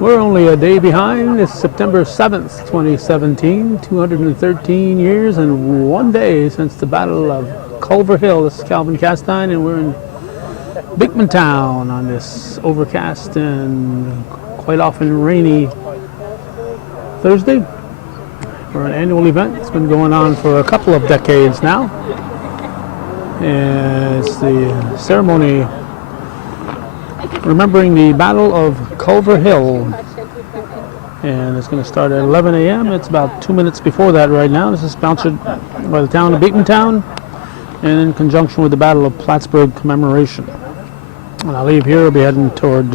We're only a day behind. It's September 7th, 2017. 213 years and 1 day since the Battle of Culver Hill. This is Calvin Castine, and we're in Beekmantown on this overcast and quite often rainy Thursday for an annual event. It's been going on for a couple of decades now. And it's the ceremony remembering the Battle of Culver Hill, and it's going to start at 11 a.m. It's about 2 minutes before that right now. This is sponsored by the town of Beekmantown and in conjunction with the Battle of Plattsburgh commemoration. When I leave here, I'll be heading toward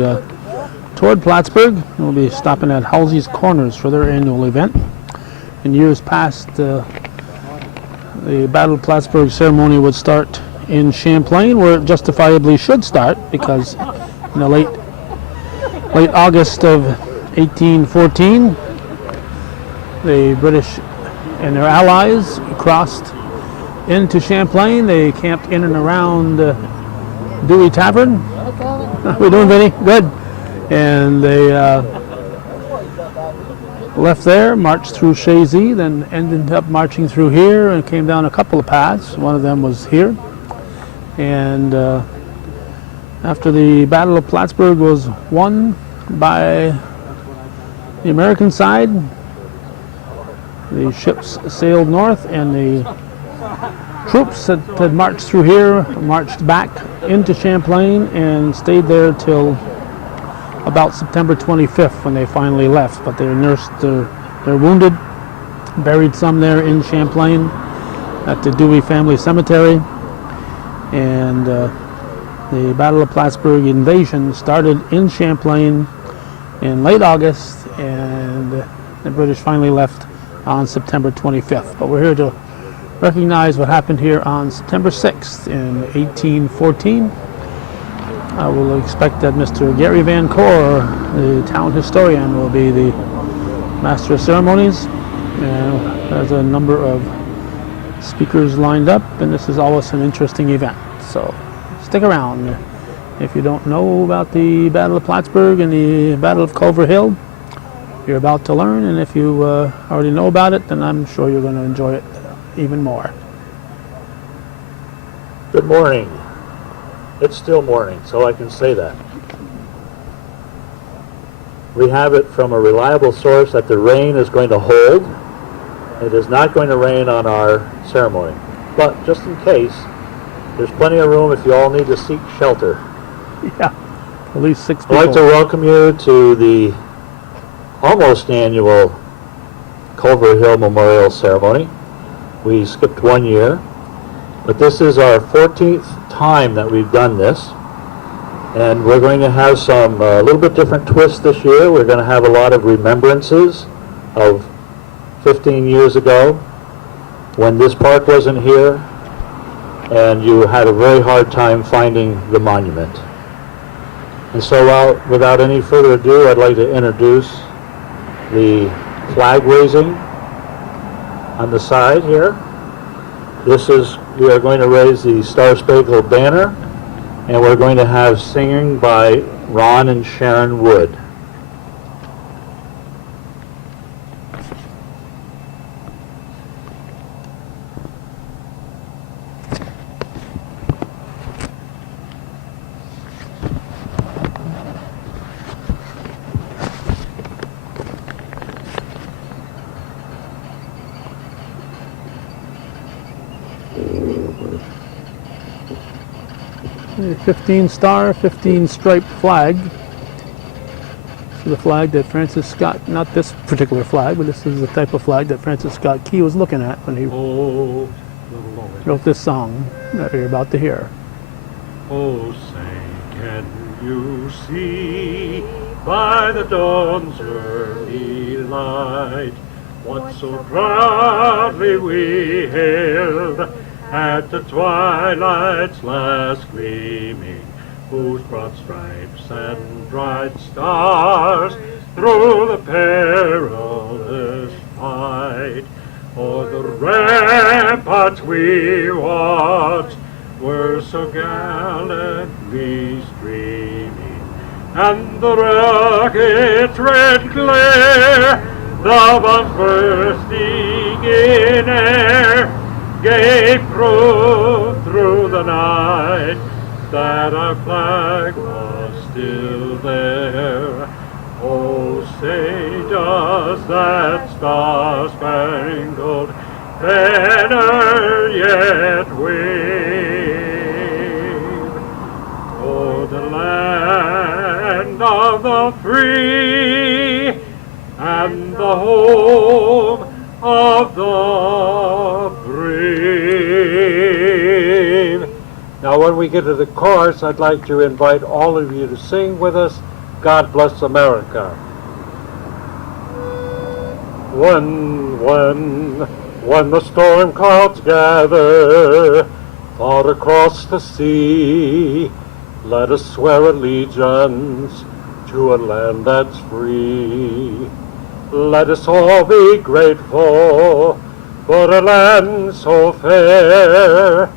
Plattsburgh. We'll be stopping at Halsey's Corners for their annual event. In years past, the Battle of Plattsburgh ceremony would start in Champlain, where it justifiably should start, because in the late August of 1814, the British and their allies crossed into Champlain. They camped in and around Dewey Tavern. How we doing, Vinny? Good. And they left there, marched through Chazy, then ended up marching through here and came down a couple of paths. One of them was here. And after the Battle of Plattsburgh was won by the American side, the ships sailed north, and the troops that had marched through here marched back into Champlain and stayed there till about September 25th when they finally left. But they nursed their wounded, buried some there in Champlain at the Dewey Family Cemetery, and the Battle of Plattsburgh invasion started in Champlain in late August, and the British finally left on September 25th. But we're here to recognize what happened here on September 6th in 1814. I will expect that Mr. Gary Van Cor, the town historian, will be the master of ceremonies, and there's a number of speakers lined up, and this is always an interesting event. So stick around. If you don't know about the Battle of Plattsburgh and the Battle of Culver Hill, you're about to learn, and if you already know about it, then I'm sure you're going to enjoy it even more. Good morning. It's still morning, so I can say that. We have it from a reliable source that the rain is going to hold. It is not going to rain on our ceremony, but just in case, there's plenty of room if you all need to seek shelter. Yeah, at least 6 people. I'd like to welcome you to the almost annual Culver Hill Memorial Ceremony. We skipped 1 year, but this is our 14th time that we've done this, and we're going to have some a little bit different twists this year. We're going to have a lot of remembrances of 15 years ago when this park wasn't here and you had a very hard time finding the monument. And so without any further ado, I'd like to introduce the flag raising on the side here. We are going to raise the Star Spangled Banner, and we're going to have singing by Ron and Sharon Wood. A 15-star, 15-stripe flag. This is the flag that Francis Scott, not this particular flag, but this is the type of flag that Francis Scott Key was looking at when he wrote this song that you're about to hear. Oh, say, can you see by the dawn's early light what so proudly we hailed at the twilight's last gleaming, whose broad stripes and bright stars through the perilous fight o'er the ramparts we watched were so gallantly streaming, and the rocket's red glare, the bombs bursting in air, gave proof through the night that our flag was still there. Oh, say does that star-spangled banner yet wave o'er the land of the free and the home of the brave. Now when we get to the chorus, I'd like to invite all of you to sing with us, God Bless America. When the storm clouds gather far across the sea, let us swear allegiance to a land that's free. Let us all be grateful for a land so fair,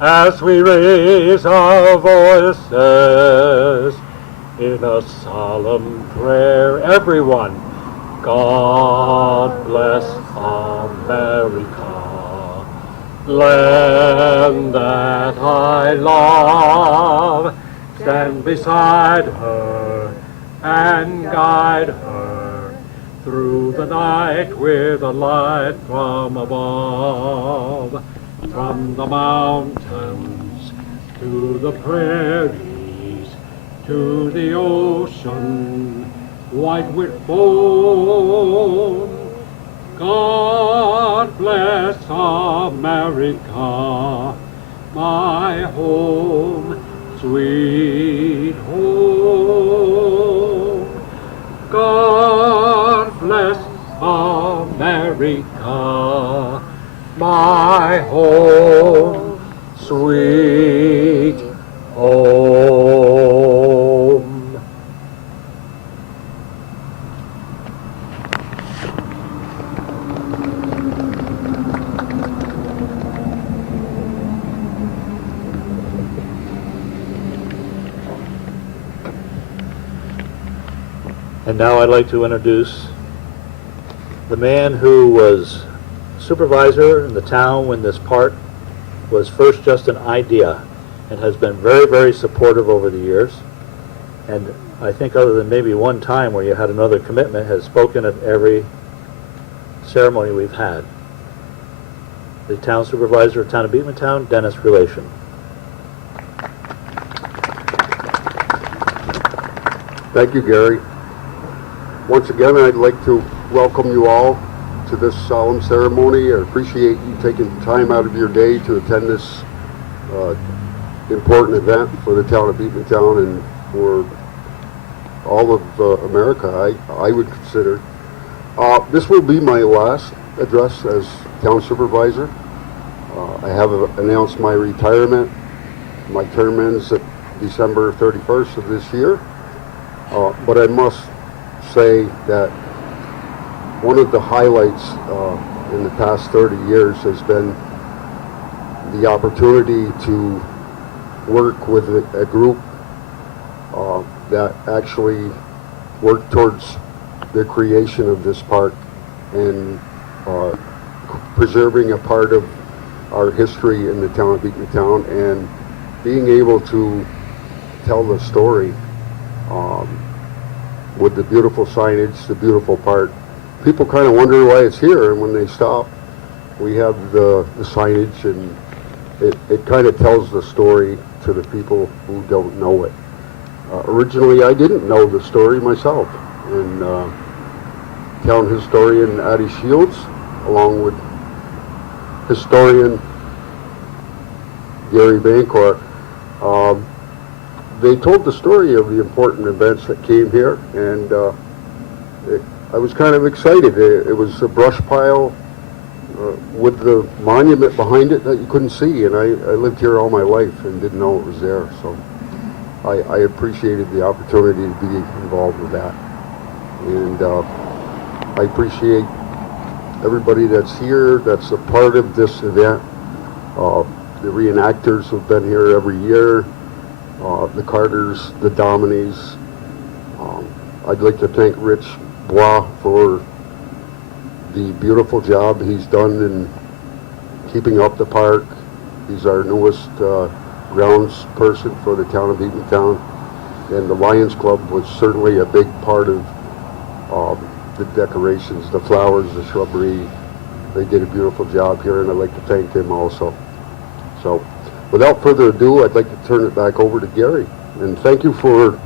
as we raise our voices in a solemn prayer. Everyone, God bless America, land that I love. Stand beside her and guide her through the night with a light from above. From the mountains to the prairies, to the ocean, white with foam. God bless America, my home, sweet home. God bless America, my home, sweet home. And now I'd like to introduce the man who was supervisor in the town when this park was first just an idea, and has been very, very supportive over the years. And I think other than maybe one time where you had another commitment, has spoken at every ceremony we've had. The town supervisor of the town of Beekmantown, Dennis Relation. Thank you, Gary. Once again, I'd like to welcome you all to this solemn ceremony. I appreciate you taking time out of your day to attend this important event for the town of Beekmantown and for all of America, I would consider. This will be my last address as town supervisor. I have announced my retirement. My term ends at December 31st of this year. But I must say that one of the highlights in the past 30 years has been the opportunity to work with a group that actually worked towards the creation of this park and preserving a part of our history in the town of Beekmantown and being able to tell the story with the beautiful signage, the beautiful park. People kind of wonder why it's here, and when they stop, we have the signage, and it kind of tells the story to the people who don't know it. Originally, I didn't know the story myself, and town historian Addie Shields, along with historian Gary Bancor, they told the story of the important events that came here, and I was kind of excited. It was a brush pile with the monument behind it that you couldn't see, and I lived here all my life and didn't know it was there, so I appreciated the opportunity to be involved with that. And I appreciate everybody that's here, that's a part of this event. The reenactors have been here every year, the Carters, the Dominies, I'd like to thank Rich Bois for the beautiful job he's done in keeping up the park. He's our newest grounds person for the town of Beekmantown, and the Lions Club was certainly a big part of the decorations, the flowers, the shrubbery. They did a beautiful job here, and I'd like to thank them also. So, without further ado, I'd like to turn it back over to Gary, and thank you for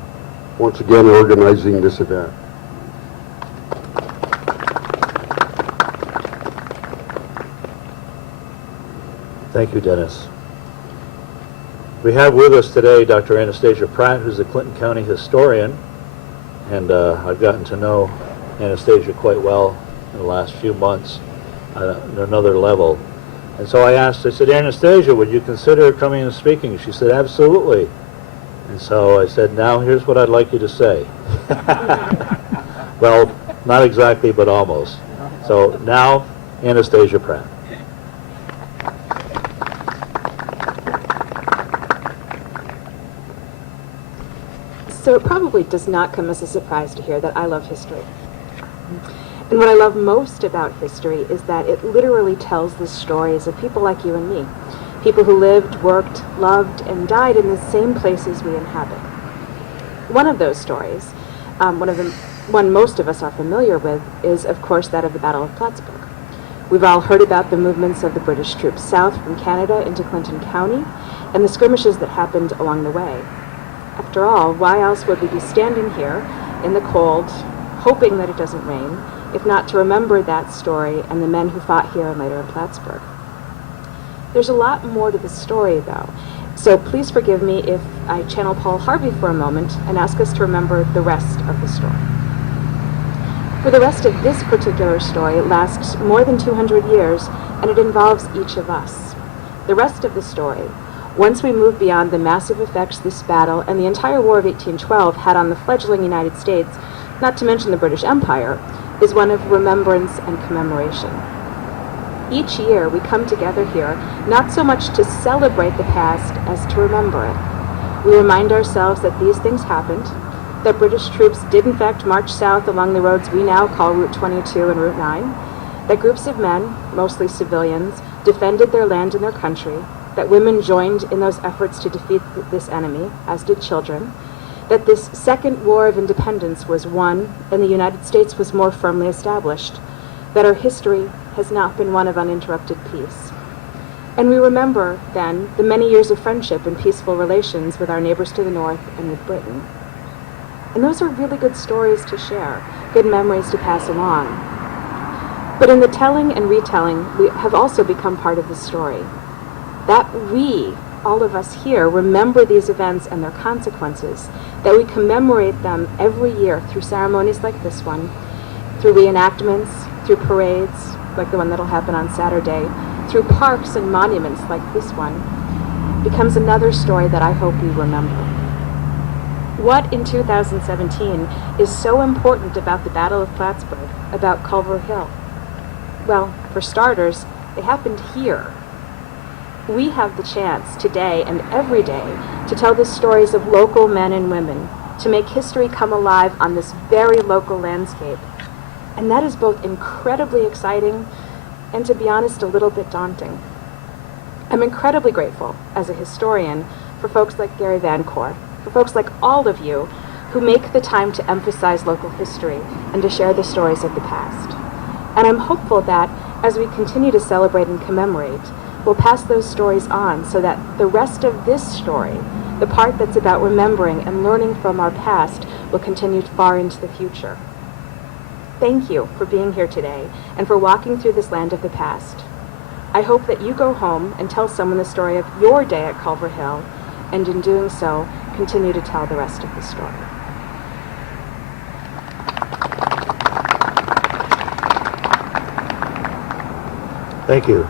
once again organizing this event. Thank you, Dennis. We have with us today Dr. Anastasia Pratt, who's the Clinton County historian, and I've gotten to know Anastasia quite well in the last few months at another level. And so I said, Anastasia, would you consider coming and speaking? She said, absolutely. And so I said, now here's what I'd like you to say. Well, not exactly, but almost. So now, Anastasia Pratt. So it probably does not come as a surprise to hear that I love history. And what I love most about history is that it literally tells the stories of people like you and me. People who lived, worked, loved, and died in the same places we inhabit. One of those stories, one most of us are familiar with, is of course that of the Battle of Plattsburgh. We've all heard about the movements of the British troops south from Canada into Clinton County and the skirmishes that happened along the way. After all, why else would we be standing here in the cold, hoping that it doesn't rain, if not to remember that story and the men who fought here and later in Plattsburgh? There's a lot more to the story, though, so please forgive me if I channel Paul Harvey for a moment and ask us to remember the rest of the story. For the rest of this particular story lasts more than 200 years, and it involves each of us. The rest of the story, once we move beyond the massive effects this battle and the entire War of 1812 had on the fledgling United States, not to mention the British Empire, is one of remembrance and commemoration. Each year we come together here not so much to celebrate the past as to remember it. We remind ourselves that these things happened, that British troops did in fact march south along the roads we now call Route 22 and Route 9, that groups of men, mostly civilians, defended their land and their country, that women joined in those efforts to defeat this enemy, as did children, that this second war of independence was won and the United States was more firmly established, that our history has not been one of uninterrupted peace. And we remember, then, the many years of friendship and peaceful relations with our neighbors to the north and with Britain. And those are really good stories to share, good memories to pass along. But in the telling and retelling, we have also become part of the story. That we, all of us here, remember these events and their consequences, that we commemorate them every year through ceremonies like this one, through reenactments, through parades, like the one that'll happen on Saturday, through parks and monuments like this one, becomes another story that I hope we remember. What in 2017 is so important about the Battle of Plattsburgh, about Culver Hill? Well, for starters, it happened here. We have the chance today and every day to tell the stories of local men and women, to make history come alive on this very local landscape. And that is both incredibly exciting and, to be honest, a little bit daunting. I'm incredibly grateful, as a historian, for folks like Gary Vancourt, for folks like all of you who make the time to emphasize local history and to share the stories of the past. And I'm hopeful that, as we continue to celebrate and commemorate, we'll pass those stories on so that the rest of this story, the part that's about remembering and learning from our past, will continue far into the future. Thank you for being here today and for walking through this land of the past. I hope that you go home and tell someone the story of your day at Culver Hill, and in doing so, continue to tell the rest of the story. Thank you.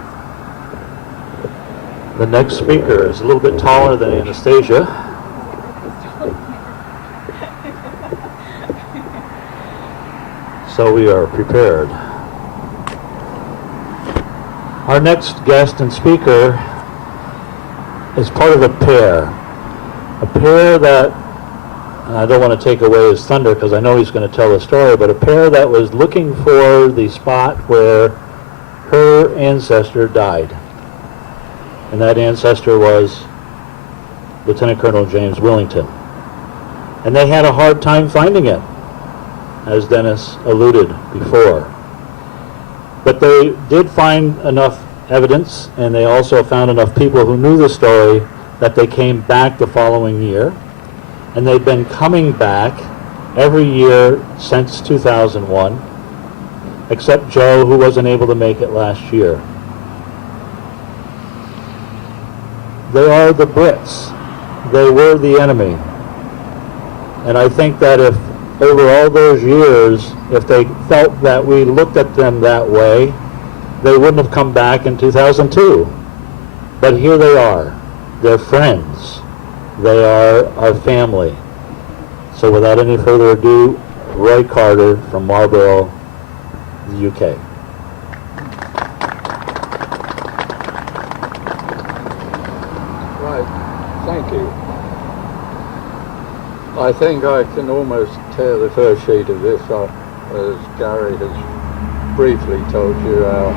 The next speaker is a little bit taller than Anastasia. So we are prepared. Our next guest and speaker is part of a pair that and I don't want to take away his thunder because I know he's going to tell the story, but a pair that was looking for the spot where her ancestor died. And that ancestor was Lieutenant Colonel James Willington. And they had a hard time finding it, as Dennis alluded before. But they did find enough evidence, and they also found enough people who knew the story that they came back the following year. And they've been coming back every year since 2001, except Joe, who wasn't able to make it last year. They are the Brits. They were the enemy. And I think that if over all those years, if they felt that we looked at them that way, they wouldn't have come back in 2002. But here they are. They're friends. They are our family. So without any further ado, Roy Carter from Marlborough, the UK. Right, thank you. I think I can almost tear the first sheet of this up, as Gary has briefly told you our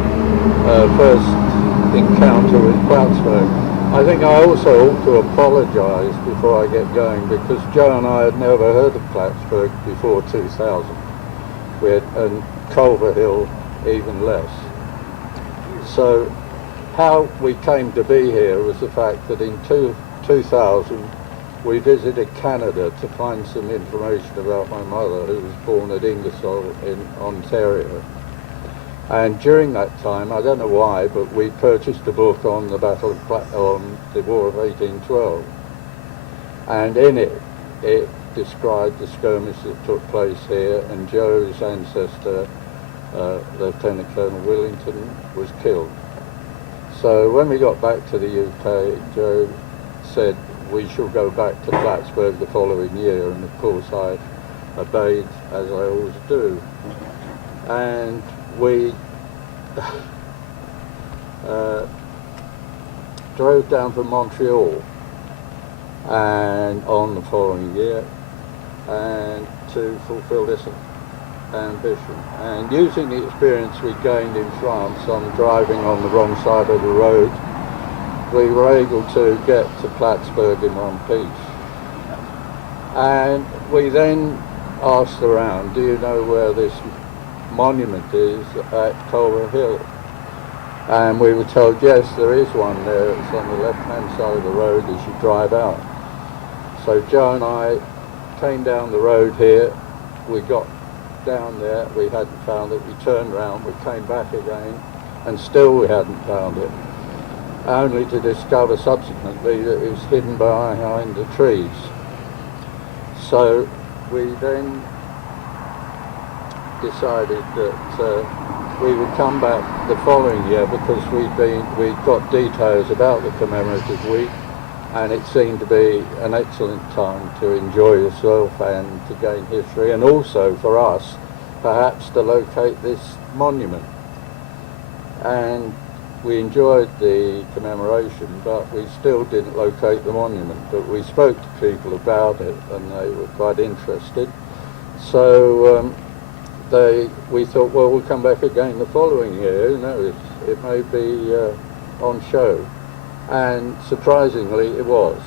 first encounter with Plattsburgh. I think I also ought to apologise before I get going, because Joe and I had never heard of Plattsburgh before 2000, and Culver Hill even less. So how we came to be here was the fact that in 2000 we visited Canada to find some information about my mother, who was born at Ingersoll in Ontario. And during that time, I don't know why, but we purchased a book on the Battle of on the War of 1812. And in it, it described the skirmish that took place here, and Joe's ancestor, Lieutenant Colonel Willington, was killed. So when we got back to the UK, Joe said we shall go back to Plattsburgh the following year, and of course I obeyed, as I always do. And we drove down from Montreal and on the following year, and to fulfill this ambition. And using the experience we gained in France on driving on the wrong side of the road, we were able to get to Plattsburgh in one piece. And we then asked around, do you know where this monument is at Culver Hill? And we were told, yes, there is one there. It's on the left-hand side of the road as you drive out. So Joe and I came down the road here. We got down there. We hadn't found it. We turned round. We came back again, and still we hadn't found it. Only to discover subsequently that it was hidden behind the trees. So we then decided that we would come back the following year, because we'd got details about the commemorative week, and it seemed to be an excellent time to enjoy yourself and to gain history, and also for us perhaps to locate this monument. And we enjoyed the commemoration, but we still didn't locate the monument. But we spoke to people about it, and they were quite interested. So we thought, well, we'll come back again the following year. Who knows? It may be on show. And surprisingly, it was.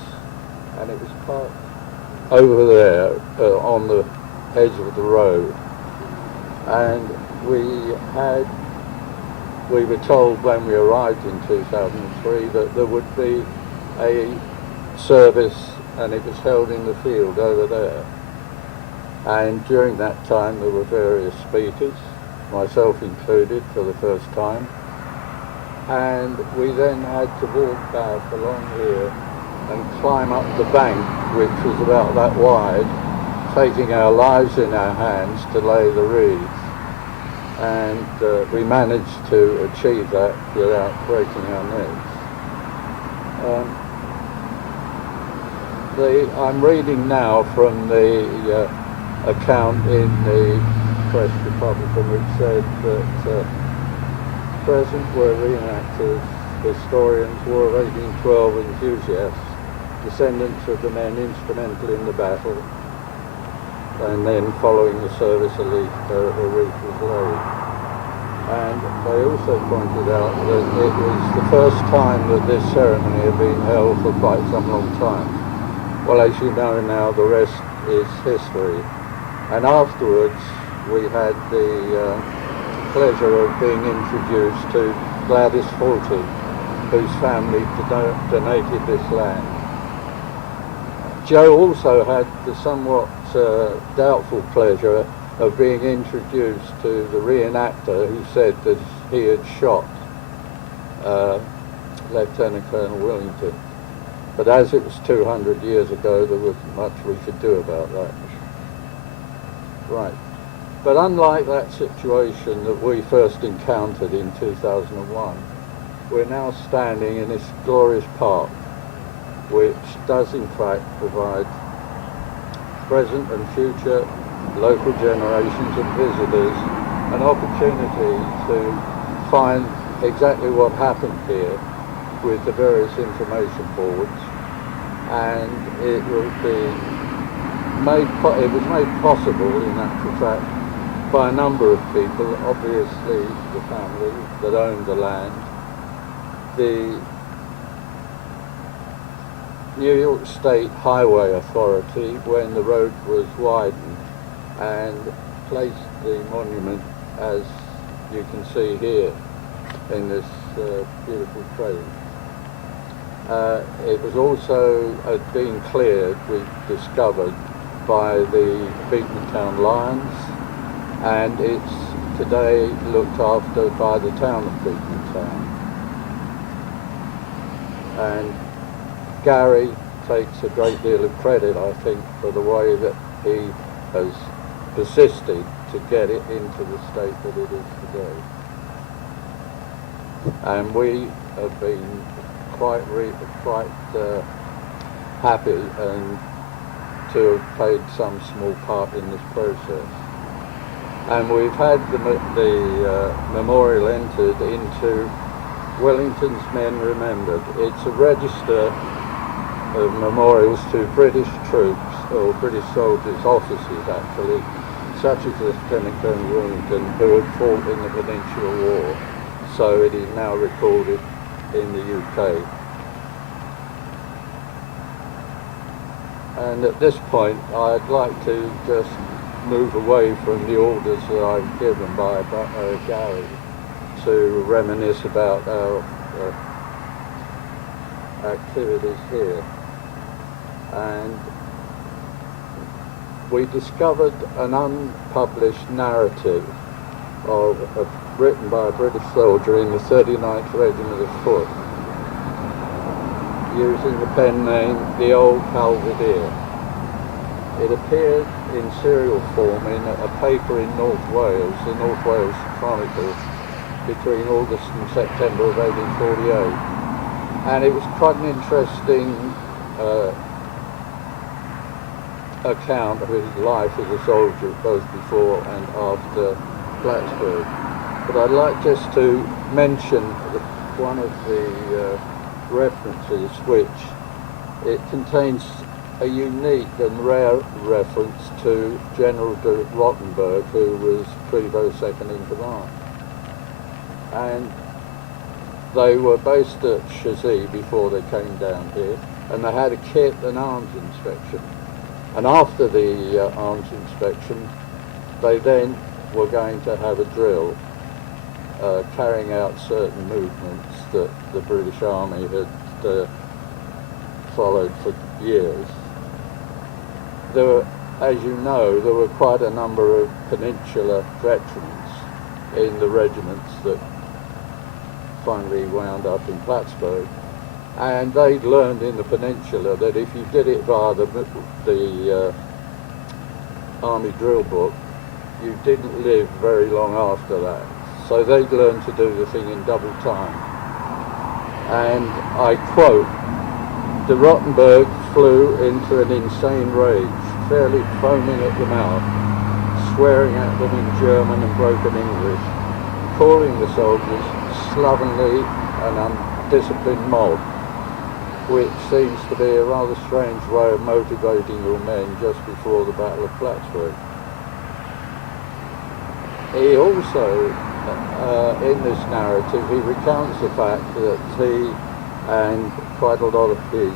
And it was parked over there on the edge of the road. And we were told when we arrived in 2003 that there would be a service, and it was held in the field over there. And during that time there were various speakers, myself included for the first time. And we then had to walk back along here and climb up the bank, which was about that wide, taking our lives in our hands to lay the wreaths. And we managed to achieve that without breaking our necks. I'm reading now from the account in the Press Republican, which said that present were reenactors, historians, War of 1812 enthusiasts, descendants of the men instrumental in the battle, and then following the service a wreath was laid. And they also pointed out that it was the first time that this ceremony had been held for quite some long time. Well, as you know now, the rest is history. And afterwards, we had the pleasure of being introduced to Gladys Fulton, whose family donated this land. Joe also had the somewhat doubtful pleasure of being introduced to the reenactor who said that he had shot Lieutenant Colonel Willington. But as it was 200 years ago, there wasn't much we could do about that. Right. But unlike that situation that we first encountered in 2001, we're now standing in this glorious park, which does in fact provide present and future local generations of visitors an opportunity to find exactly what happened here with the various information boards, and it will be it was made possible in actual fact by a number of people, obviously the family that owned the land, the New York State Highway Authority when the road was widened and placed the monument, as you can see here in this beautiful frame. It was also been cleared, we discovered, by the Beekmantown Lions, and it's today looked after by the town of Beekmantown. And Gary takes a great deal of credit, I think, for the way that he has persisted to get it into the state that it is today. And we have been quite happy and to have played some small part in this process. And we've had the memorial entered into Wellington's Men Remembered. It's a register of memorials to British troops, or British soldiers, officers actually, such as Lieutenant Colonel Wellington, who had fought in the Peninsular War. So it is now recorded in the UK. And at this point, I'd like to just move away from the orders that I've given by Gary to reminisce about our activities here. And we discovered an unpublished narrative written by a British soldier in the 39th Regiment of Foot, using the pen name The Old Culver. It appeared in serial form in a paper in North Wales, the North Wales Chronicle, between August and September of 1848. And it was quite an interesting account of his life as a soldier, both before and after Plattsburgh. But I'd like just to mention one of the references, which it contains a unique and rare reference to General de Rottenberg, who was Prevost second in command. And they were based at Chazy before they came down here, and they had a kit and arms inspection. And after the arms inspection, they then were going to have a drill carrying out certain movements that the British Army had followed for years. There were, as you know, there were quite a number of Peninsular veterans in the regiments that finally wound up in Plattsburgh, and they'd learned in the Peninsula that if you did it via the Army drill book, you didn't live very long after that. So they'd learned to do the thing in double time. And I quote, de Rottenberg flew into an insane rage, fairly foaming at the mouth, swearing at them in German and broken English, calling the soldiers slovenly and undisciplined mob. which seems to be a rather strange way of motivating your men just before the Battle of Plattsburgh. He also, in this narrative, he recounts the fact that he and quite a lot of his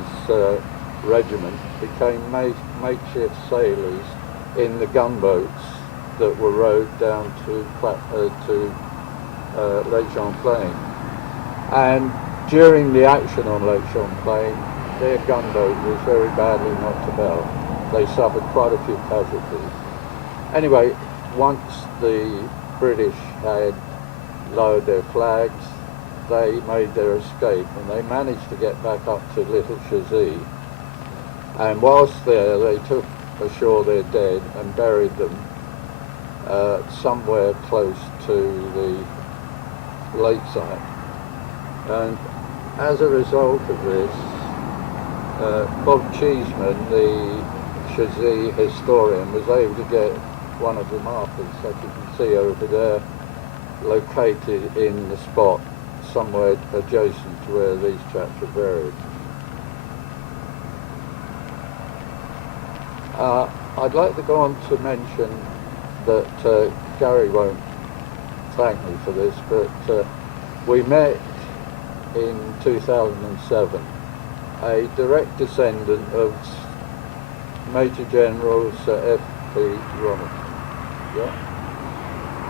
regiment became makeshift sailors in the gunboats that were rowed down to Lake Champlain. And during the action on Lake Champlain, their gunboat was very badly knocked about. They suffered quite a few casualties. Anyway, once the British had lowered their flags, they made their escape, and they managed to get back up to Little Chazy. And whilst there, they took ashore their dead and buried them somewhere close to the lakeside. And as a result of this, Bob Cheeseman, the Chazy historian, was able to get one of the markers, that you can see over there, located in the spot somewhere adjacent to where these chaps are buried. I'd like to go on to mention that Gary won't thank me for this, but we met in 2007 a direct descendant of Major General Sir F.P. Robinson. Yeah.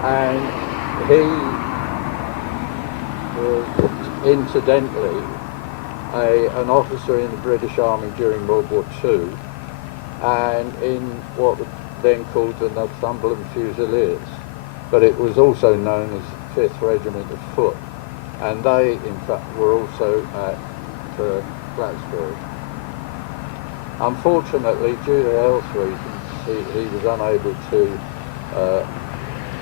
And he was incidentally an officer in the British Army during World War II, and in what was then called the Northumberland Fusiliers, but it was also known as the 5th Regiment of Foot, and they in fact were also at Plattsburgh. Unfortunately, due to health reasons, he was unable to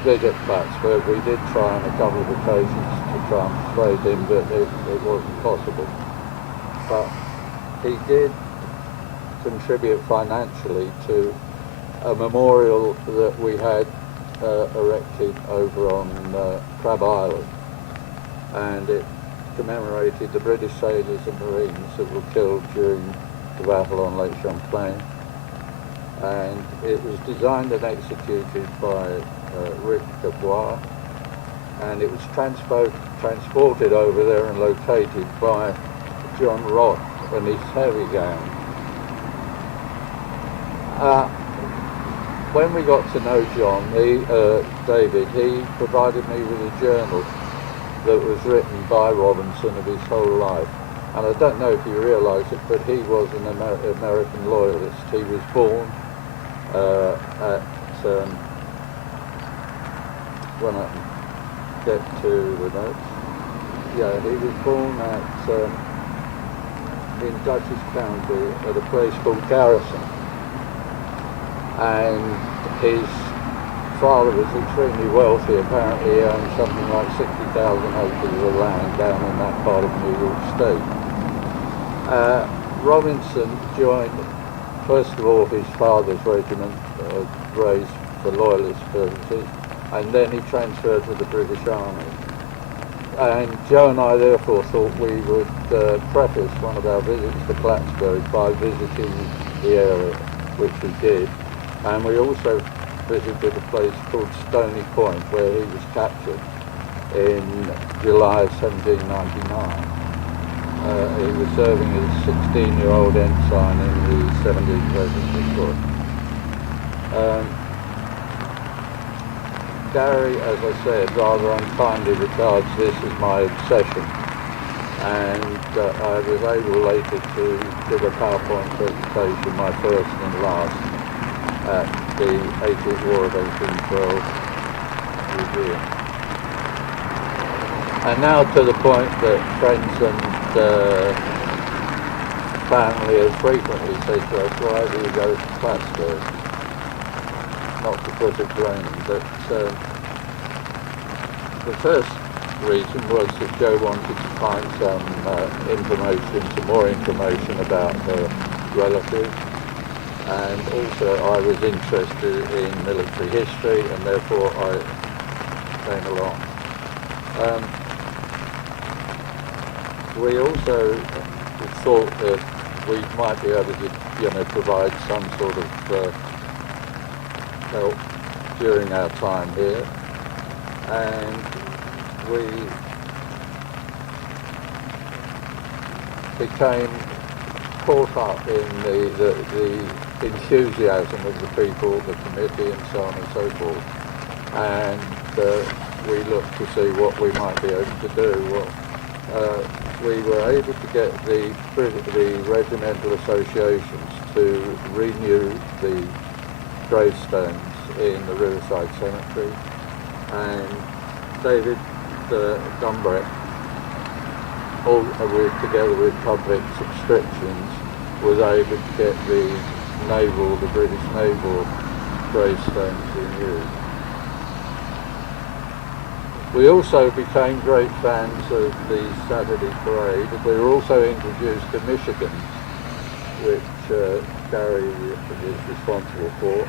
visit Plattsburgh. We did try on a couple of occasions to try and persuade him, but it wasn't possible. But he did contribute financially to a memorial that we had erected over on Crab Island, and it commemorated the British sailors and Marines that were killed during the battle on Lake Champlain. And it was designed and executed by Rick Dubois, and it was transported over there and located by John Rott and his heavy gang. When we got to know John, David, he provided me with a journal that was written by Robinson of his whole life. And I don't know if you realise it, but he was an American loyalist. He was born when I get to the notes, yeah, he was born in Dutchess County at a place called Garrison, and his father was extremely wealthy. Apparently he owned something like 60,000 acres of land down in that part of New York State. Robinson joined, first of all, his father's regiment, raised for loyalist purposes, and then he transferred to the British Army. And Joe and I therefore thought we would preface one of our visits to Plattsburgh by visiting the area, which we did. And we also visited a place called Stony Point, where he was captured in July 1799. He was serving as a 16-year-old ensign in the 17th Regiment of Foot. Gary, as I said, rather unkindly regards this as my obsession, and I was able later to give a PowerPoint presentation, my first and last, at the 80th War of 1812 Museum. And now to the point that friends and family have frequently said to us, why do you go to Plattsburgh? Not because it's raining, but the first reason was that Joe wanted to find some more information about her relative, and also I was interested in military history, and therefore I came along. We also we thought that we might be able to, provide some sort of help during our time here, and we became caught up in the enthusiasm of the people, the committee, and so on and so forth, and we looked to see what we might be able to do. We were able to get the regimental associations to renew the gravestones in the Riverside Cemetery, and David Gumbrecht, together with public subscriptions, was able to get the British naval gravestones renewed. We also became great fans of the Saturday Parade. We were also introduced to Michigan, which Gary is responsible for,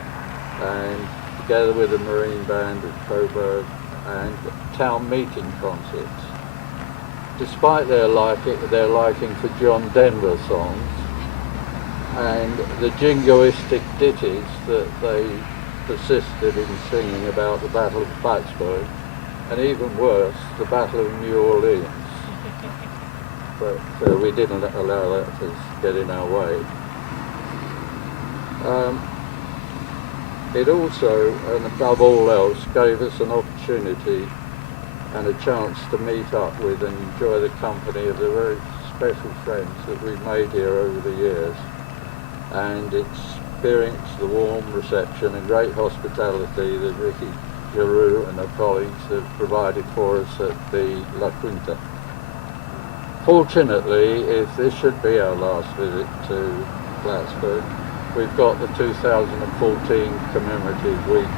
and together with the Marine Band at Coburg and town meeting concerts. Despite their liking for John Denver songs and the jingoistic ditties that they persisted in singing about the Battle of Plattsburgh, and even worse, the Battle of New Orleans. But we didn't allow that to get in our way. It also, and above all else, gave us an opportunity and a chance to meet up with and enjoy the company of the very special friends that we've made here over the years, and experience the warm reception and great hospitality that Ricky Giroux and her colleagues have provided for us at the La Quinta. Fortunately, if this should be our last visit to Plattsburgh, we've got the 2014 commemorative week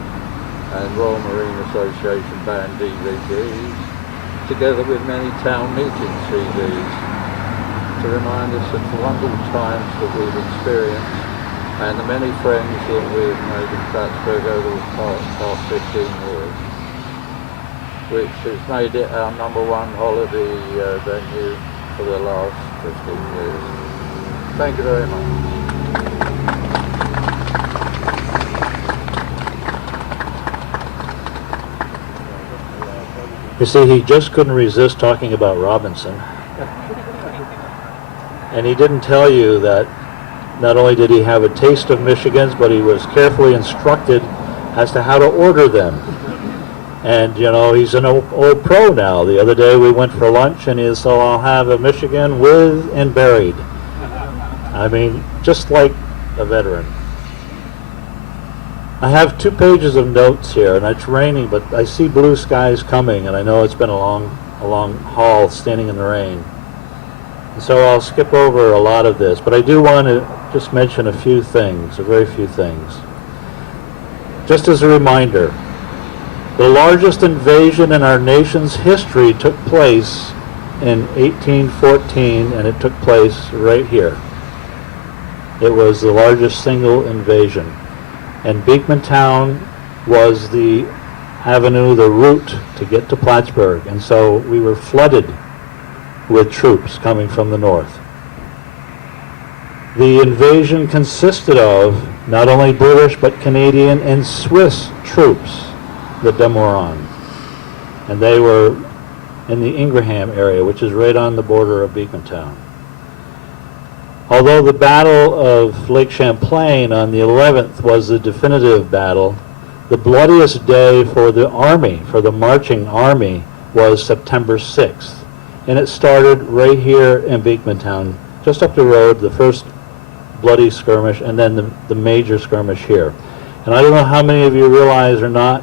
and Royal Marine Association band DVDs, together with many town meeting CDs, to remind us of the wonderful times that we've experienced and the many friends that we've made in Plattsburgh over the past 15 years, which has made it our #1 holiday venue for the last 15 years. Thank you very much. You see, he just couldn't resist talking about Robinson. And he didn't tell you that not only did he have a taste of Michigans, but he was carefully instructed as to how to order them. And, he's an old pro now. The other day we went for lunch and he said, I'll have a Michigan with and buried. I mean, just like a veteran. I have 2 pages of notes here, and it's raining, but I see blue skies coming, and I know it's been a long haul standing in the rain. And so I'll skip over a lot of this, but I do want to just mention a few things, a very few things. Just as a reminder, the largest invasion in our nation's history took place in 1814, and it took place right here. It was the largest single invasion. And Beekmantown was the avenue, the route to get to Plattsburgh. And so we were flooded with troops coming from the north. The invasion consisted of not only British but Canadian and Swiss troops, the Demoran. And they were in the Ingraham area, which is right on the border of Beekmantown. Although the Battle of Lake Champlain on the 11th was the definitive battle, the bloodiest day for the army, for the marching army, was September 6th. And it started right here in Beekmantown, just up the road, the first bloody skirmish, and then the major skirmish here. And I don't know how many of you realize or not,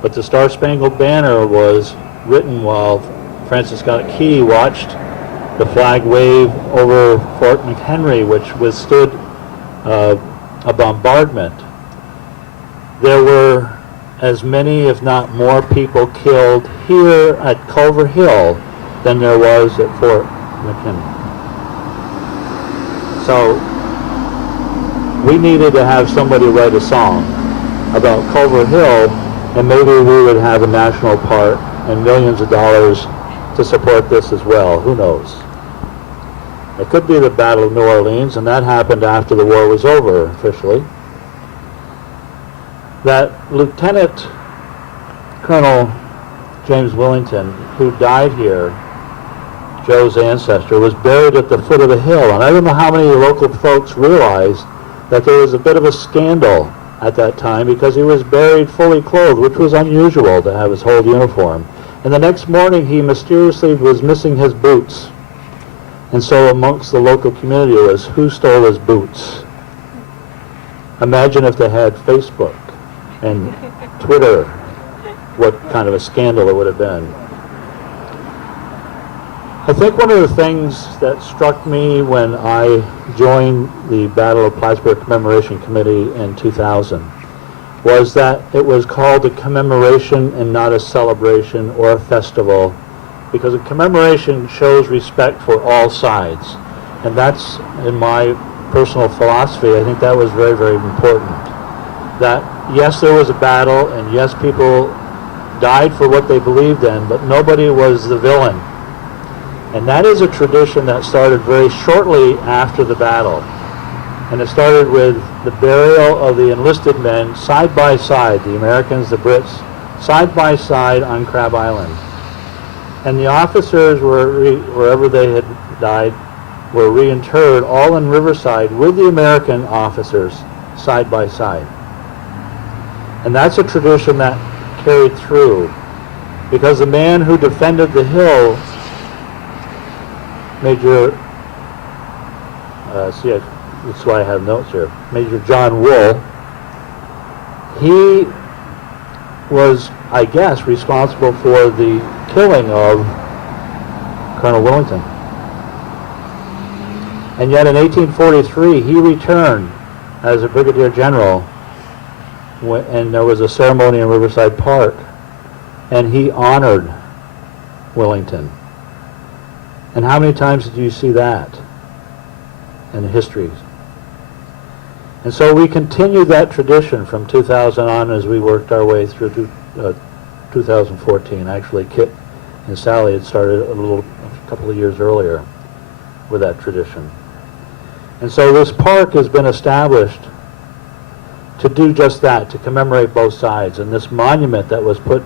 but the Star Spangled Banner was written while Francis Scott Key watched the flag wave over Fort McHenry, which withstood a bombardment. There were as many, if not more, people killed here at Culver Hill than there was at Fort McHenry. So we needed to have somebody write a song about Culver Hill, and maybe we would have a national park and millions of dollars to support this as well. Who knows? It could be the Battle of New Orleans, and that happened after the war was over officially. That Lieutenant Colonel James Willington, who died here, Joe's ancestor, was buried at the foot of the hill. And I don't know how many local folks realized that there was a bit of a scandal at that time because he was buried fully clothed, which was unusual to have his whole uniform. And the next morning he mysteriously was missing his boots. And so amongst the local community was, who stole his boots? Imagine if they had Facebook and Twitter, what kind of a scandal it would have been. I think one of the things that struck me when I joined the Battle of Plattsburgh Commemoration Committee in 2000 was that it was called a commemoration and not a celebration or a festival, because a commemoration shows respect for all sides. And that's, in my personal philosophy, I think that was very, very important. That, yes, there was a battle, and yes, people died for what they believed in, but nobody was the villain. And that is a tradition that started very shortly after the battle. And it started with the burial of the enlisted men side by side, the Americans, the Brits, side by side on Crab Island. And the officers were, wherever they had died, were reinterred all in Riverside with the American officers side by side. And that's a tradition that carried through, because the man who defended the hill, Major, that's why I have notes here, Major John Wool, he was, I guess, responsible for the killing of Colonel Willington. And yet in 1843, he returned as a brigadier general, and there was a ceremony in Riverside Park, and he honored Willington. And how many times did you see that in the histories? And so we continued that tradition from 2000 on as we worked our way through 2014. Actually, Kit and Sally had started a couple of years earlier with that tradition. And so this park has been established to do just that, to commemorate both sides. And this monument that was put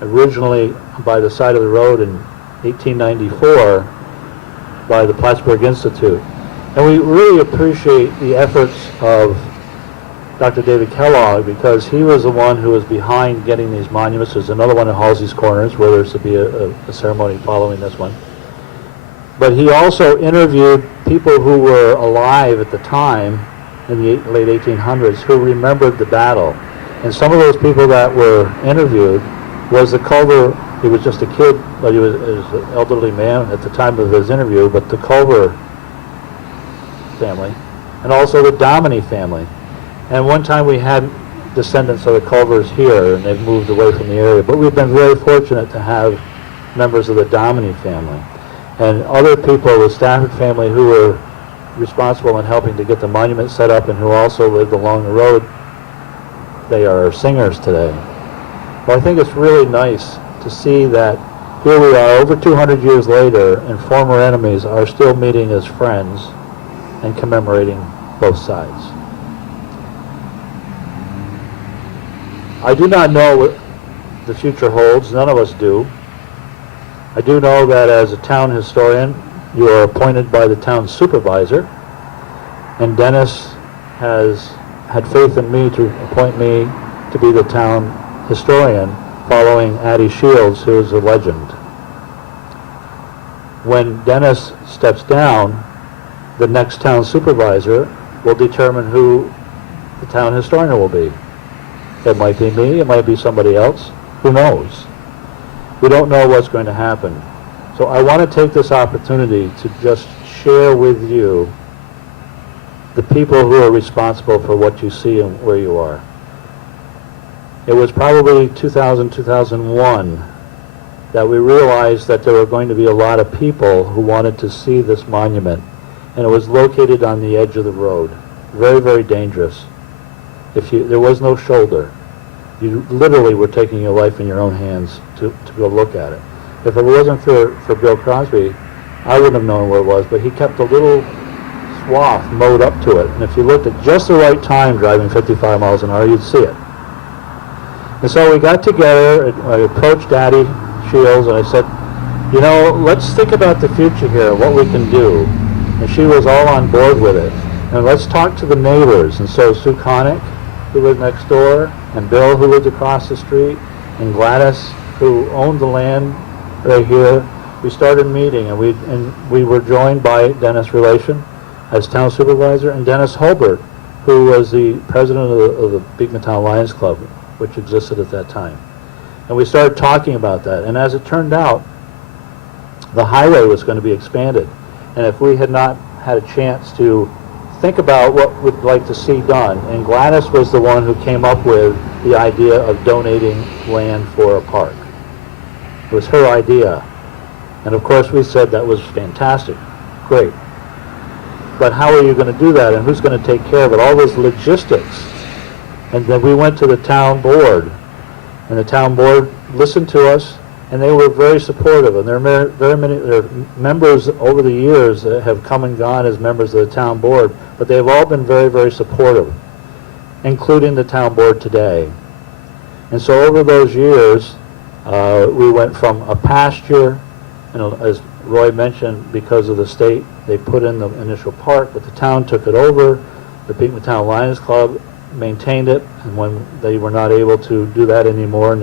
originally by the side of the road in 1894 by the Plattsburgh Institute. And we really appreciate the efforts of Dr. David Kellogg, because he was the one who was behind getting these monuments. There's another one in Halsey's Corners where there's to be a ceremony following this one. But he also interviewed people who were alive at the time in the late 1800s who remembered the battle. And some of those people that were interviewed was the Culver. He was just a kid, but he was an elderly man at the time of his interview, but the Culver family, and also the Dominy family. And one time we had descendants of the Culvers here, and they've moved away from the area, but we've been very fortunate to have members of the Dominy family. And other people, the Stafford family, who were responsible in helping to get the monument set up and who also lived along the road, they are singers today. Well, I think it's really nice to see that here we are over 200 years later, and former enemies are still meeting as friends and commemorating both sides. I do not know what the future holds. None of us do. I do know that as a town historian, you are appointed by the town supervisor, and Dennis has had faith in me to appoint me to be the town historian, following Addie Shields, who is a legend. When Dennis steps down, the next town supervisor will determine who the town historian will be. It might be me, it might be somebody else, who knows? We don't know what's going to happen. So I want to take this opportunity to just share with you the people who are responsible for what you see and where you are. It was probably 2000, 2001 that we realized that there were going to be a lot of people who wanted to see this monument, and it was located on the edge of the road. Very, very dangerous. There was no shoulder. You literally were taking your life in your own hands to go look at it. If it wasn't for Bill Crosby, I wouldn't have known where it was, but he kept a little swath mowed up to it. And if you looked at just the right time driving 55 miles an hour, you'd see it. And so we got together, and I approached Daddy Shields, and I said, you know, let's think about the future here, what we can do. And she was all on board with it. And let's talk to the neighbors. And so Sue Connick, who lived next door, and Bill, who lived across the street, and Gladys, who owned the land right here, we started meeting, and we were joined by Dennis Relation as town supervisor, and Dennis Holbert, who was the president of the Beekmantown Lions Club, which existed at that time. And we started talking about that. And as it turned out, the highway was going to be expanded. And if we had not had a chance to think about what we'd like to see done, and Gladys was the one who came up with the idea of donating land for a park. It was her idea. And of course we said that was fantastic, great. But how are you going to do that, and who's going to take care of it? All those logistics. And then we went to the town board, and the town board listened to us, and they were very supportive. And there are very many members over the years that have come and gone as members of the town board, but they've all been very, very supportive, including the town board today. And so over those years, we went from a pasture, as Roy mentioned, because of the state, they put in the initial park, but the town took it over. The Beekmantown Lions Club maintained it, and when they were not able to do that anymore, and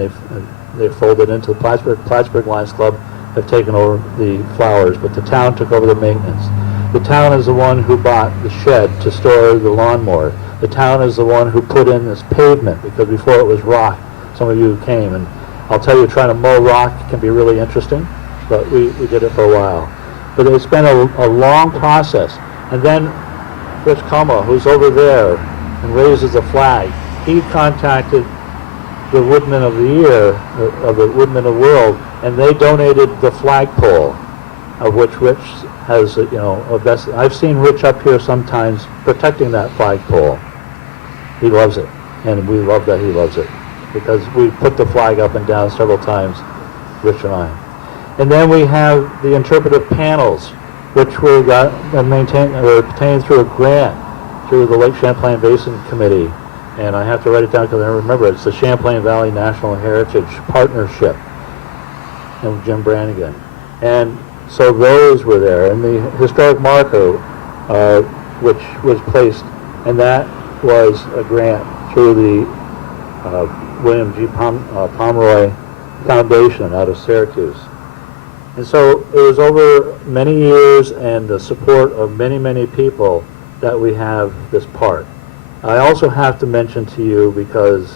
they folded into the Plattsburgh Lions Club, have taken over the flowers, but the town took over the maintenance. The town is the one who bought the shed to store the lawnmower. The town is the one who put in this pavement, because before it was rock. Some of you came, and I'll tell you, trying to mow rock can be really interesting, but we did it for a while. But it's been a long process. And then Rich Como, who's over there and raises the flag, he contacted the Woodman of the Year, of the Woodman of the World, and they donated the flagpole, of which Rich has, a best. I've seen Rich up here sometimes protecting that flagpole. He loves it, and we love that he loves it, because we put the flag up and down several times, Rich and I. And then we have the interpretive panels, which were obtained through a grant through the Lake Champlain Basin Committee. And I have to write it down because I remember it's the Champlain Valley National Heritage Partnership, and Jim Brannigan. And so those were there. And the historic marker, which was placed, and that was a grant through the William G. Pomeroy Foundation out of Syracuse. And so it was over many years and the support of many, many people that we have this park. I also have to mention to you, because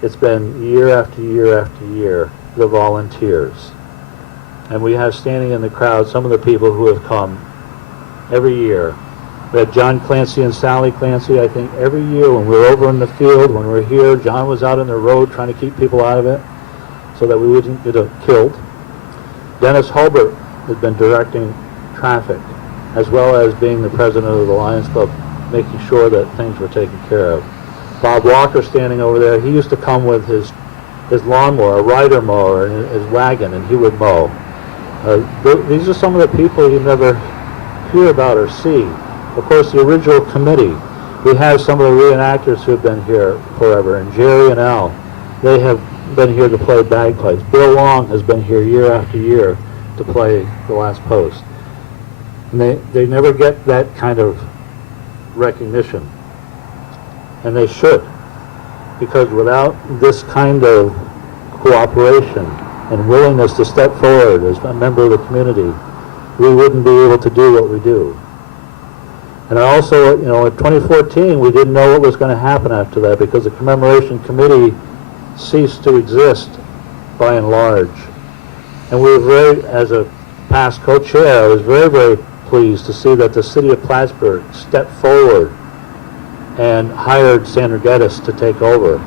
it's been year after year after year, the volunteers. And we have standing in the crowd some of the people who have come every year. We had John Clancy and Sally Clancy, I think, every year when we were over in the field, when we were here. John was out on the road trying to keep people out of it so that we wouldn't get killed. Dennis Holbert has been directing traffic, as well as being the president of the Lions Club, making sure that things were taken care of. Bob Walker standing over there, he used to come with his lawnmower, a rider mower, and his wagon, and he would mow. These are some of the people you never hear about or see. Of course, the original committee, we have some of the reenactors who have been here forever, and Jerry and Al, they have been here to play bagpipes. Bill Long has been here year after year to play the last post. And they never get that kind of recognition, and they should, because without this kind of cooperation and willingness to step forward as a member of the community, we wouldn't be able to do what we do. And also, in 2014, we didn't know what was going to happen after that, because the commemoration committee ceased to exist by and large. And we were very, as a past co-chair, I was very, very pleased to see that the city of Plattsburgh stepped forward and hired Sandra Geddes to take over.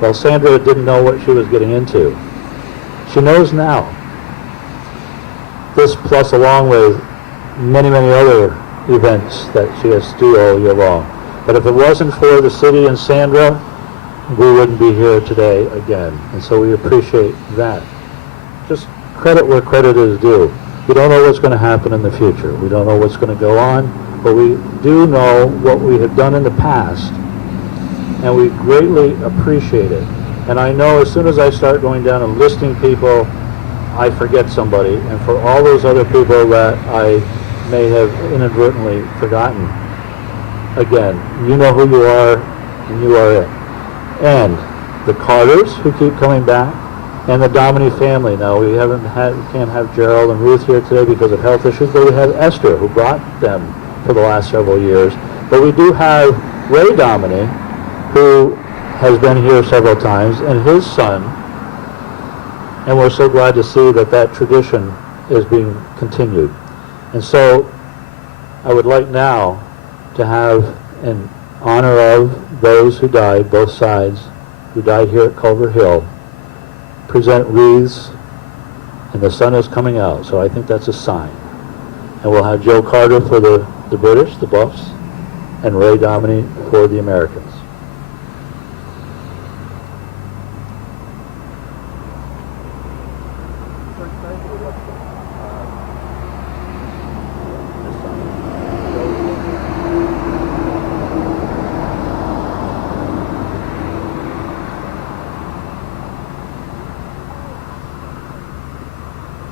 Well, Sandra didn't know what she was getting into. She knows now. This, plus along with many, many other events that she has to do all year long. But if it wasn't for the city and Sandra, we wouldn't be here today again. And so we appreciate that. Just credit where credit is due. We don't know what's going to happen in the future. We don't know what's going to go on, but we do know what we have done in the past, and we greatly appreciate it. And I know as soon as I start going down and listing people, I forget somebody, and for all those other people that I may have inadvertently forgotten, again, you know who you are, and you are it. And the Carters, who keep coming back, and the Dominy family. Now, we can't have Gerald and Ruth here today because of health issues, but we have Esther, who brought them for the last several years. But we do have Ray Dominy, who has been here several times, and his son, and we're so glad to see that that tradition is being continued. And so I would like now to have, in honor of those who died, both sides, who died here at Culver Hill, present wreaths, and the sun is coming out, so I think that's a sign. And we'll have Joe Carter for the British, the Buffs, and Ray Dominy for the Americans.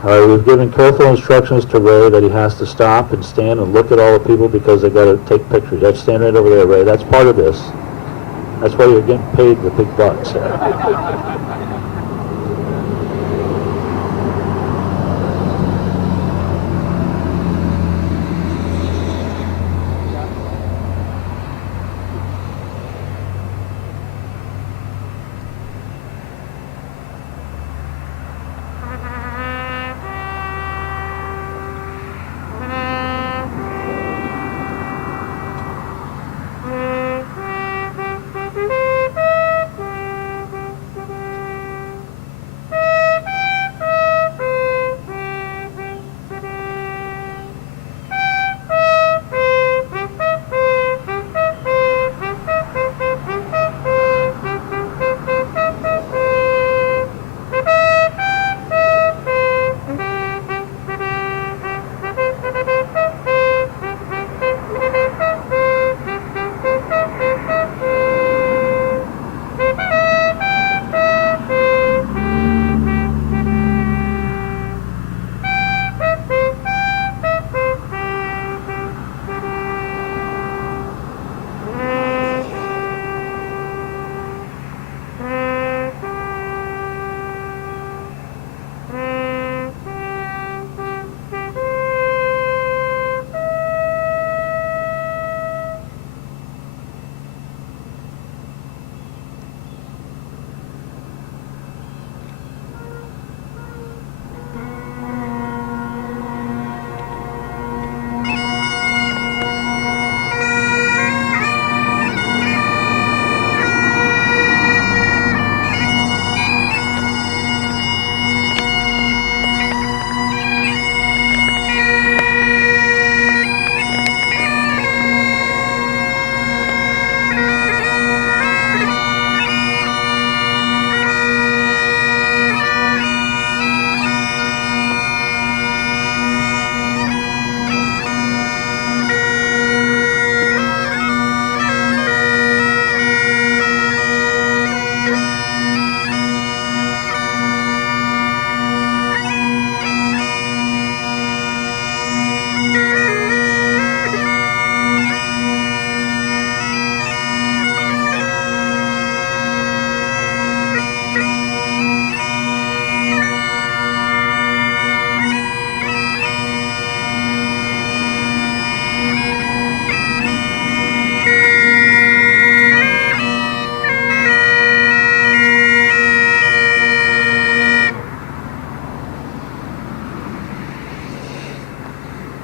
All right, we've given careful instructions to Ray that he has to stop and stand and look at all the people because they've got to take pictures. You have to stand right over there, Ray. That's part of this. That's why you're getting paid the big bucks.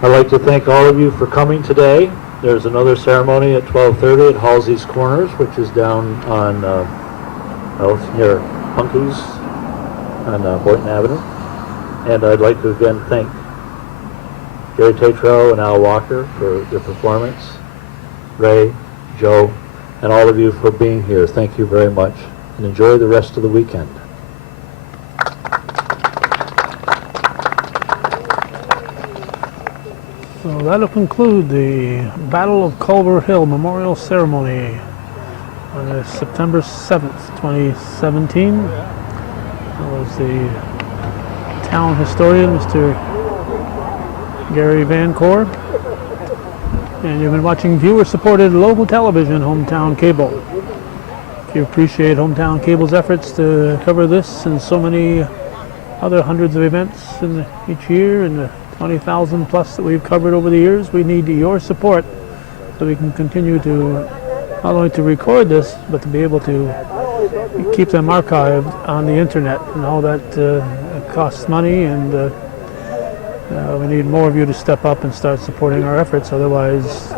I'd like to thank all of you for coming today. There's another ceremony at 12:30 at Halsey's Corners, which is down on near Hunky's on Boynton Avenue. And I'd like to again thank Jerry Tatro and Al Walker for their performance, Ray, Joe, and all of you for being here. Thank you very much, and enjoy the rest of the weekend. So that'll conclude the Battle of Culver Hill Memorial Ceremony on September 7th, 2017. That was the town historian, Mr. Gary Van Cor. And you've been watching viewer-supported local television, Hometown Cable. If you appreciate Hometown Cable's efforts to cover this and so many other hundreds of events each year and the 20,000 plus that we've covered over the years, we need your support so we can continue to not only to record this, but to be able to keep them archived on the internet. And all that costs money, and we need more of you to step up and start supporting our efforts. Otherwise,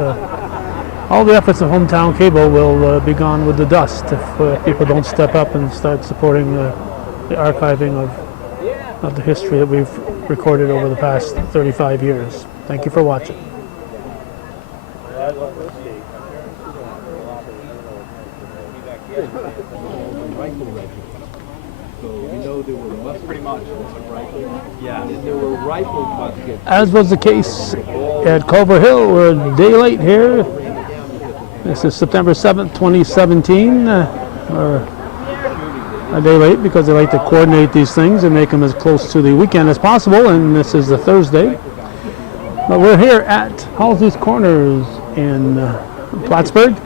all the efforts of Hometown Cable will be gone with the dust if people don't step up and start supporting the archiving of the history that we've recorded over the past 35 years. Thank you for watching. As was the case at Culver Hill, we're a day late here. This is September 7th, 2017. Or a day late because they like to coordinate these things and make them as close to the weekend as possible, and this is the Thursday. But we're here at Halsey's Corners in Plattsburgh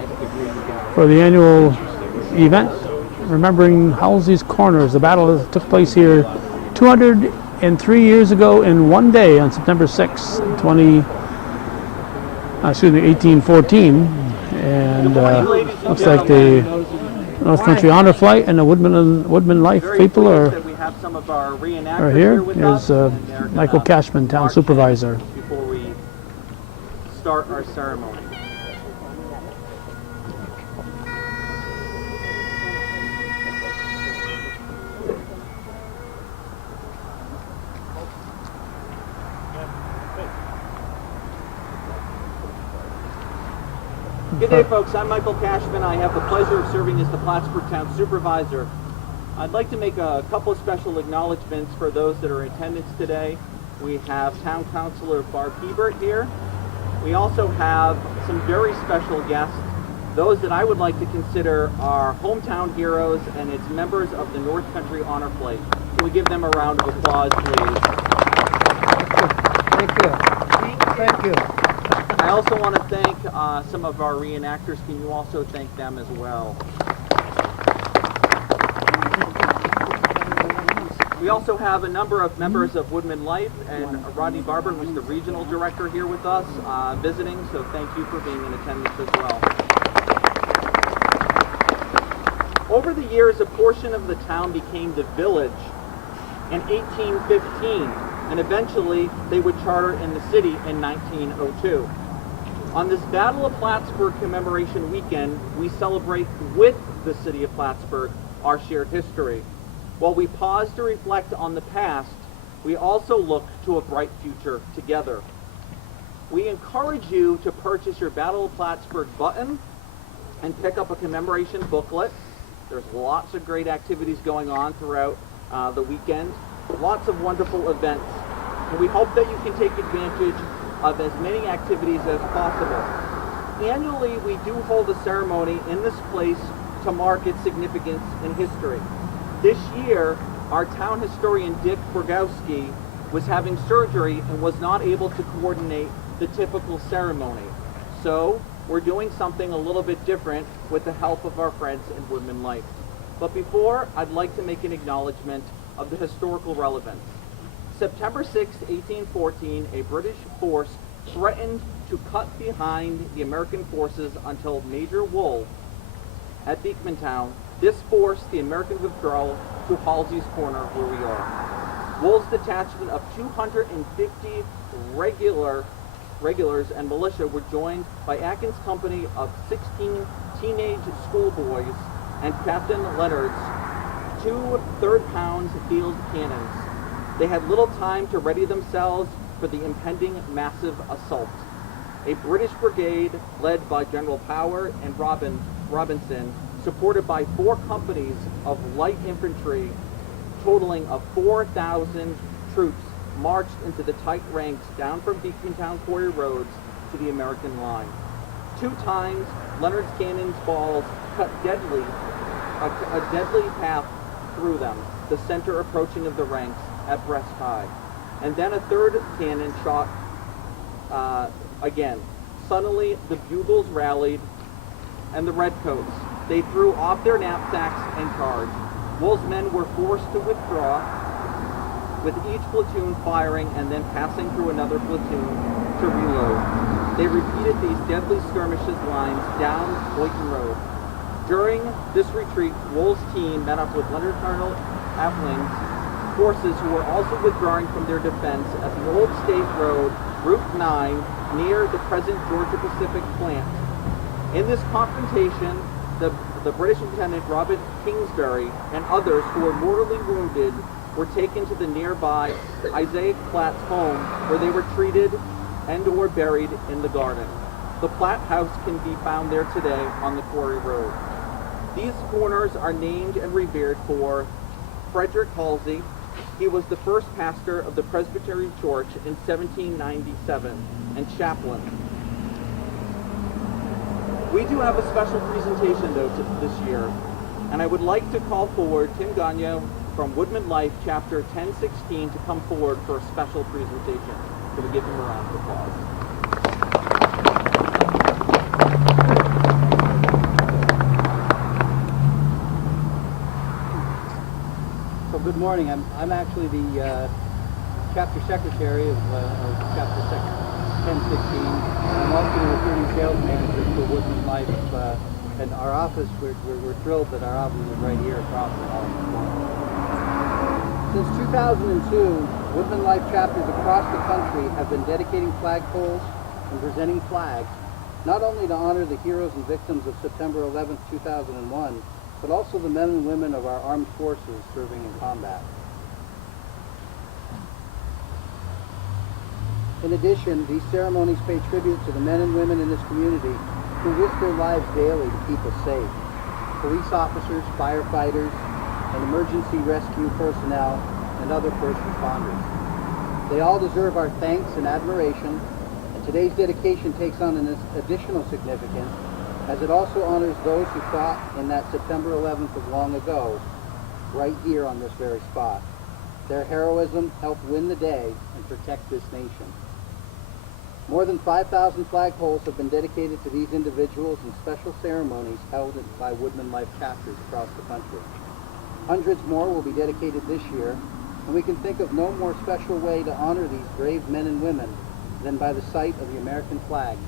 for the annual event remembering Halsey's Corners, the battle that took place here 203 years ago in one day on September 6, 1814. And looks like the North Country Honor Flight and the Woodman Life people are here. Here's Michael Cashman, Town Supervisor. Before we start our ceremony. Good day, folks. I'm Michael Cashman. I have the pleasure of serving as the Plattsburgh Town Supervisor. I'd like to make a couple of special acknowledgments for those that are in attendance today. We have Town Councilor Barb Hebert here. We also have some very special guests, those that I would like to consider our hometown heroes, and it's members of the North Country Honor Flight. Can we give them a round of applause, please? Thank you. Thank you. I also want to thank some of our reenactors. Can you also thank them as well? We also have a number of members of Woodman Life, and Rodney Barber, who's the regional director, here with us visiting, so thank you for being in attendance as well. Over the years, a portion of the town became the village in 1815, and eventually they would charter in the city in 1902. On this Battle of Plattsburgh commemoration weekend, we celebrate with the city of Plattsburgh our shared history. While we pause to reflect on the past, we also look to a bright future together. We encourage you to purchase your Battle of Plattsburgh button and pick up a commemoration booklet. There's lots of great activities going on throughout the weekend, lots of wonderful events, and we hope that you can take advantage of as many activities as possible. Annually, we do hold a ceremony in this place to mark its significance in history. This year, our town historian Dick Borgowski was having surgery and was not able to coordinate the typical ceremony. So, we're doing something a little bit different with the help of our friends in Woodman Life. But before, I'd like to make an acknowledgement of the historical relevance. September 6, 1814, a British force threatened to cut behind the American forces until Major Wool at Beekmantown. This forced the American withdrawal to Halsey's Corner, where we are. Wool's detachment of 250 regulars and militia were joined by Atkins' company of 16 teenage schoolboys and Captain Leonard's 2 third-pound field cannons. They had little time to ready themselves for the impending massive assault. A British brigade led by General Power and Robinson, supported by 4 companies of light infantry, totaling of 4,000 troops, marched into the tight ranks down from Beekmantown quarry roads to the American line. 2 times, Leonard's cannon's balls cut a deadly path through them, the center approaching of the ranks at breast high. And then a 3rd cannon shot again. Suddenly, the bugles rallied, and the redcoats. They threw off their knapsacks and charged. Wool's men were forced to withdraw, with each platoon firing and then passing through another platoon to reload. They repeated these deadly skirmishes lines down Boynton Road. During this retreat, Wool's team met up with Lieutenant Colonel Appling's forces who were also withdrawing from their defense at the Old State Road, Route 9, near the present Georgia Pacific plant. In this confrontation, the British Lieutenant Robert Kingsbury and others who were mortally wounded were taken to the nearby Isaiah Platt's home, where they were treated and or buried in the garden. The Platt house can be found there today on the quarry road. These corners are named and revered for Frederick Halsey. He was the first pastor of the Presbyterian Church in 1797 and chaplain. We do have a special presentation, though, this year, and I would like to call forward Tim Gagnon from Woodman Life, Chapter 1016, to come forward for a special presentation. So we give him a round of applause. So good morning. I'm actually the chapter secretary of chapter 1016. I'm also the recruiting sales manager for Woodman Life, and our office. We're thrilled that our office is right here across the hall. Since 2002, Woodman Life chapters across the country have been dedicating flagpoles and presenting flags, not only to honor the heroes and victims of September 11th, 2001, but also the men and women of our armed forces serving in combat. In addition, these ceremonies pay tribute to the men and women in this community who risk their lives daily to keep us safe. Police officers, firefighters, and emergency rescue personnel, and other first responders. They all deserve our thanks and admiration, and today's dedication takes on an additional significance, as it also honors those who fought in that September 11th of long ago, right here on this very spot. Their heroism helped win the day and protect this nation. More than 5,000 flagpoles have been dedicated to these individuals in special ceremonies held by Woodman Life chapters across the country. Hundreds more will be dedicated this year, and we can think of no more special way to honor these brave men and women than by the sight of the American flag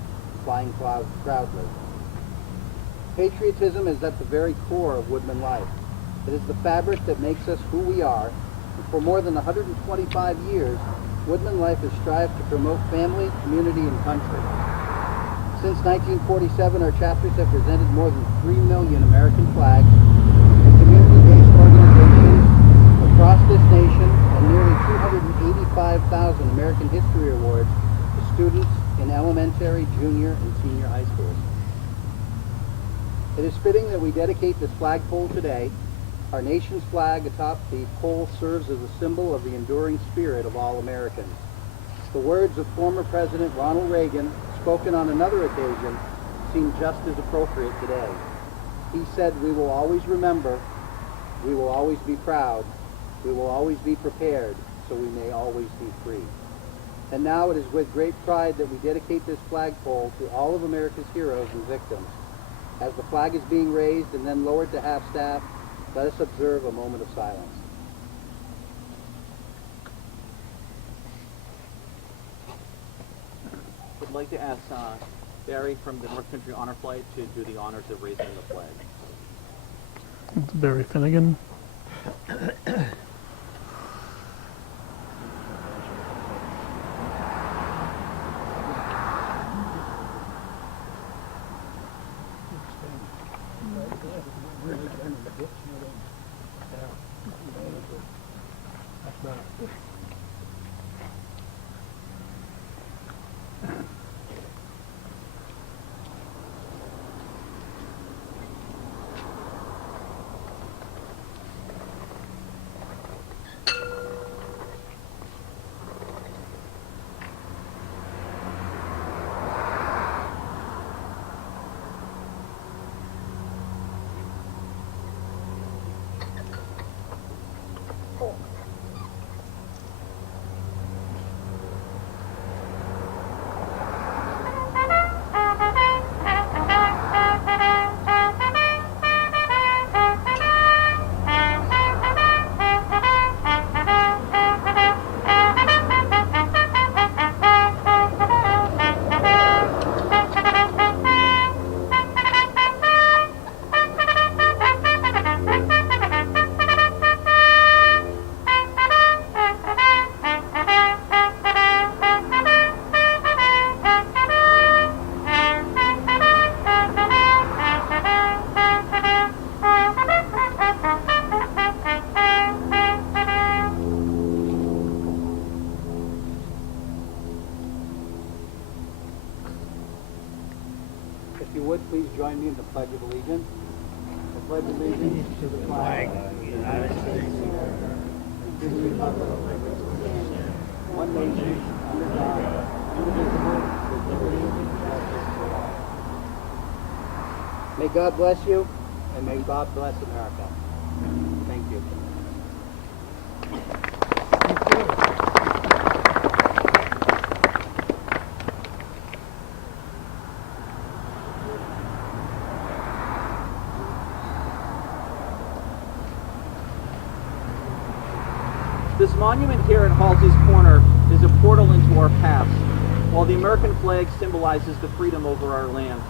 flying proudly. Patriotism is at the very core of Woodman Life. It is the fabric that makes us who we are, and for more than 125 years, Woodman Life has strived to promote family, community, and country. Since 1947, our chapters have presented more than 3 million American flags and community-based organizations across this nation, and nearly 285,000 American History Awards to students in elementary, junior, and senior high schools. It is fitting that we dedicate this flagpole today. Our nation's flag atop the pole serves as a symbol of the enduring spirit of all Americans. The words of former President Ronald Reagan, spoken on another occasion, seem just as appropriate today. He said, "We will always remember, we will always be proud, we will always be prepared, so we may always be free." And now it is with great pride that we dedicate this flagpole to all of America's heroes and victims. As the flag is being raised and then lowered to half-staff, let us observe a moment of silence. I'd like to ask Barry from the North Country Honor Flight to do the honors of raising the flag. It's Barry Finnegan. join me in the Pledge of Allegiance? I pledge allegiance to the flag of the United States and to the republic for which it stands, one nation, under God, indivisible, with liberty and justice for all. May God bless you, and may God bless America. Thank you. This monument here at Halsey's Corner is a portal into our past, while the American flag symbolizes the freedom over our land.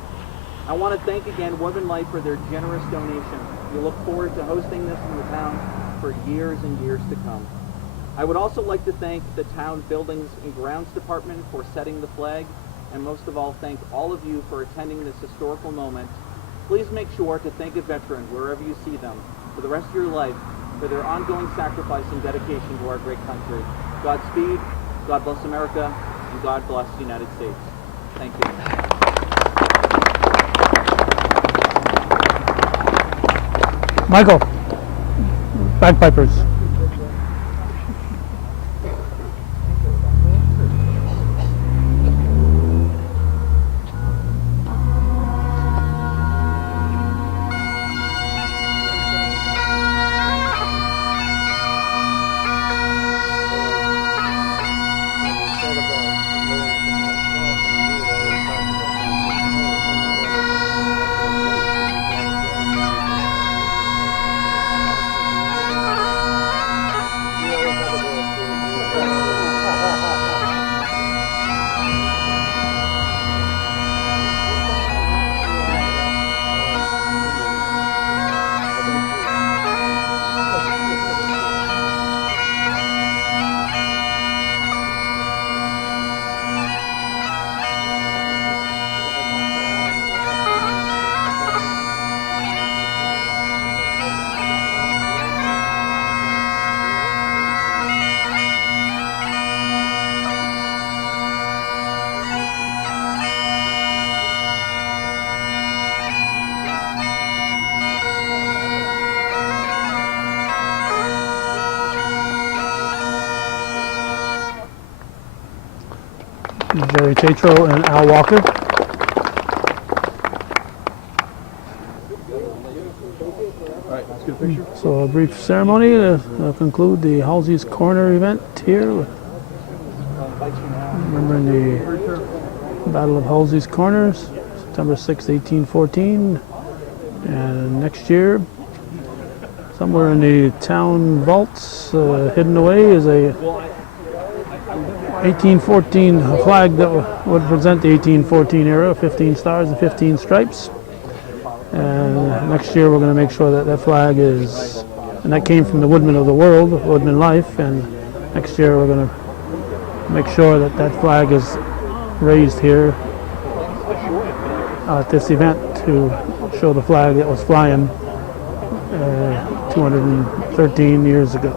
I want to thank again Woodman Life for their generous donation. We look forward to hosting this in the town for years and years to come. I would also like to thank the town Buildings and Grounds Department for setting the flag, and most of all, thank all of you for attending this historical moment. Please make sure to thank a veteran wherever you see them for the rest of your life for their ongoing sacrifice and dedication to our great country. Godspeed, God bless America, and God bless the United States. Thank you. Michael, bagpipers. Jerry Tatro and Al Walker. So a brief ceremony to conclude the Halsey's Corner event here. Remembering the Battle of Halsey's Corners, September 6, 1814. And next year, somewhere in the town vaults, hidden away, is a 1814 flag that would present the 1814 era, 15 stars and 15 stripes. And next year we're going to make sure that that flag is, and that came from the Woodman of the World, Woodman Life, and next year we're going to make sure that that flag is raised here at this event to show the flag that was flying 213 years ago.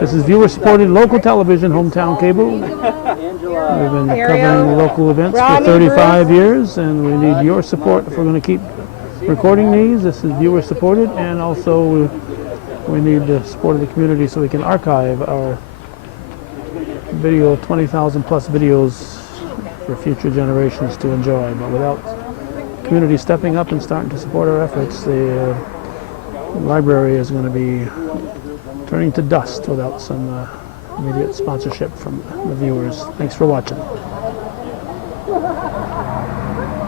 This is viewer-supported local television, hometown cable. We've been covering local events for 35 years, and we need your support if we're going to keep recording these. This is viewer-supported, and also we need the support of the community so we can archive our video, 20,000 plus videos for future generations to enjoy. But without community stepping up and starting to support our efforts, the library is going to be turning to dust without some immediate sponsorship from the viewers. Thanks for watching.